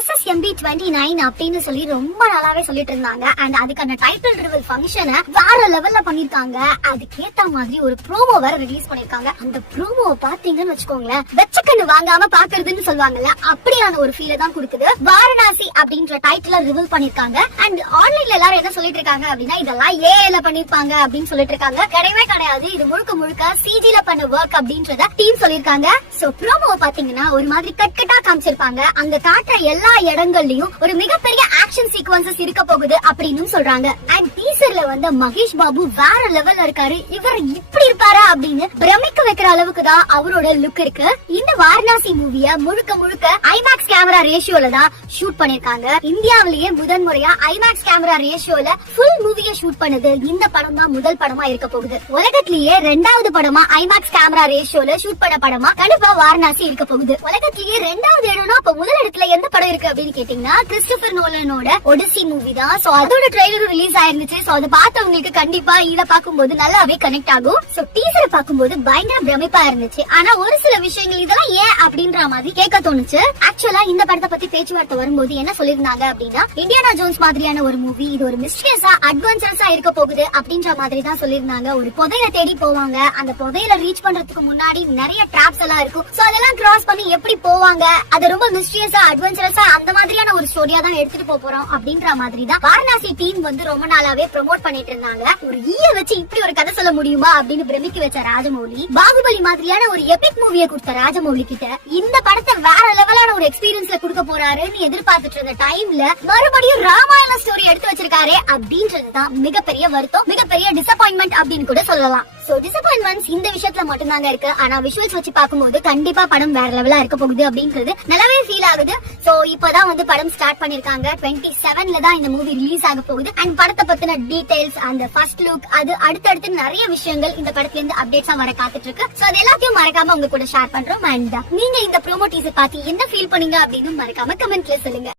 SSMB 29 அப்படின்னு சொல்லி ரொம்ப நல்லாவே சொல்லிட்டு இருந்தாங்க. அண்ட் அதுக்கான டைட்டில் ரிவீல் ஃபங்க்ஷனை வேற லெவல்ல பண்ணிருக்காங்க. அதுக்கேத்த மாதிரி ஒரு ப்ரோமோ வேற ரிலீஸ் பண்ணிருக்காங்க. அந்த ப்ரோமோவை பாத்தீங்கன்னு வச்சுக்கோங்களேன், வெச்சக்கண்ணு வாங்காம பாக்குறதுன்னு சொல்லுவாங்கல்ல, அப்படியான ஒரு ஃபீலை தான் கொடுக்குது. வாரணாசி அப்படின்ற டைட்டில ரிவீல் பண்ணிருக்காங்க. அண்ட் ஆன்லைன்ல எல்லாரும் என்ன சொல்லிட்டு இருக்காங்க அப்படின்னா, இதெல்லாம் ஏஐல பண்ணிருப்பாங்க அப்படின்னு சொல்லிட்டு இருக்காங்க. கிடையவே கிடையாது, இது முழுக்க முழுக்க சிஜில பண்ண ஒர்க் அப்படின்றத டீம் சொல்லிருக்காங்க. சோ ப்ரோமோவை பாத்தீங்கன்னா ஒரு மாதிரி கட்கட்டா காமிச்சிருப்பாங்க. அங்க காட்டுற எல்லா இடங்கள்லயும் ஒரு மிகப்பெரிய ஆக்ஷன் சீக்வன்சஸ் இருக்க போகுது அப்படின்னு சொல்றாங்க. அண்ட் டீசர்ல வந்து மகேஷ் பாபு வேற லெவல்ல இருக்காரு. இவர் இப்படி இருப்பாரா அப்படின்னு பிரமிக்க வைக்கிற அளவுக்கு தான் அவரோட லுக் இருக்கு. இந்த வாரணாசி மூவிய முழுக்க முழுக்க ஐமேக்ஸ் கேமரா ரேஷியோல தான் ஷூட் பண்ணிருக்காங்க. இந்தியாவிலேயே முதன் முறையா ஐமேக்ஸ் கேமரா ரேஷியோல ஃபுல் மூவிய ஷூட் பண்ணது இந்த படம் தான் முதல் படமா இருக்க போகுது. உலகத்திலேயே 2வது படமா ஐமேக்ஸ் கேமரா ரேஷியோல ஷூட் பண்ண படமா கண்டிப்பா வாரணாசி இருக்க போகுது. உலகத்திலேயே 2வது இடம்னா அப்ப முதல் இடத்துல எந்த படம் இருக்கு அப்படின்னு கேட்டீங்கன்னா கிறிஸ்டோபர் நோலனோட ஒடிசி மூவி தான். சோ அதோட ட்ரெய்லரும் ரிலீஸ் ஆயிருந்துச்சு. சோ அதை பார்த்தவங்களுக்கு கண்டிப்பா இத பாக்கும்போது நல்லாவே கனெக்ட் ஆகும். சோ டீசரை பாக்கும்போது பயங்கர பிரமிப்பா இருந்துச்சு. ஆனா ஒரு சில விஷயங்கள் இதெல்லாம் ஏன் அப்படின்ற மாதிரி கேட்க தோணுச்சு. ஆக்சுவலா இந்த படத்தை பத்தி பேச்சுவார்த்தை வரும்போது என்ன சொல்லிருந்தாங்க அப்படின்னா, இண்டியானா ஜோன்ஸ் மாதிரியான ஒரு மூவி, இது ஒரு மிஸ்டீரியஸா அட்வென்ச்சரஸா இருக்க போகுது அப்படின்ற மாதிரி தான் சொல்லிருந்தாங்க. ஒரு புதையல தேடி போவாங்க. அந்த புதையல ரீச் பண்றதுக்கு முன்னாடி நிறைய டிராப்ஸ் எல்லாம் இருக்கும். சோ அதெல்லாம் கிராஸ் பண்ணி எப்படி போவாங்க, அது ரொம்ப மிஸ்டீரியஸா அட்வென்ச்சரஸா அந்த மாதிரியான ஒரு ஸ்டோரியா தான் எடுத்துட்டு போறோம் அப்படின்ற மாதிரி தான் வாரணாசி டீம் வந்து ரொம்ப நாளாவே ப்ரோமோட் பண்ணிட்டு இருந்தாங்க. ஒரு ஈய வச்சு இப்படி ஒரு கதை சொல்ல முடியுமா அப்படின்னு பிரமிக்க வச்ச ராஜமௌலி, பாகுபலி மாதிரியான ஒரு எபிக் மூவியை கொடுத்த ராஜமௌலி கிட்ட இந்த படத்தை வேற லெவலான ஒரு எக்ஸ்பீரியன்ஸ்ல கொடுக்க போறாருன்னு எதிர்பார்த்துட்டு இருந்த டைம்ல மறுபடியும் ராமாயண ஸ்டோரி எடுத்து வச்சிருக்காரு அப்படின்றதுதான் மிகப்பெரிய வருத்தம், மிகப்பெரிய டிசப்பாயின்மெண்ட் அப்படின்னு கூட சொல்லலாம். சோ டிசப்பாயின்மெண்ட்ஸ் இந்த விஷயத்துல மட்டும்தாங்க இருக்கு. ஆனா விஷுவல்ஸ் வச்சு பார்க்கும்போது கண்டிப்பா படம் வேற லெவலா இருக்க போகுது அப்படின்றது நல்லாவே ஃபீல் ஆகுது. சோ இப்பதான் வந்து படம் ஸ்டார்ட் பண்ணிருக்காங்க. 27ல தான் இந்த மூவி ரிலீஸ் ஆக போகுது. அண்ட் படத்தை பத்தின டீடைல்ஸ், அந்த ஃபர்ஸ்ட் லுக், அது அடுத்தடுத்து நிறைய விஷயங்கள் இந்த படத்துல இருந்து அப்டேட்ஸா வர காத்துட்டு இருக்கு. சோ அது எல்லாத்தையும் மறக்காம உங்க கூட ஷேர் பண்றோம். அண்ட் நீங்க இந்த ப்ரோமோ டீசர் பார்த்து என்ன ஃபீல் பண்ணீங்க அப்படின்னு மறக்காம கமெண்ட்ல சொல்லுங்க.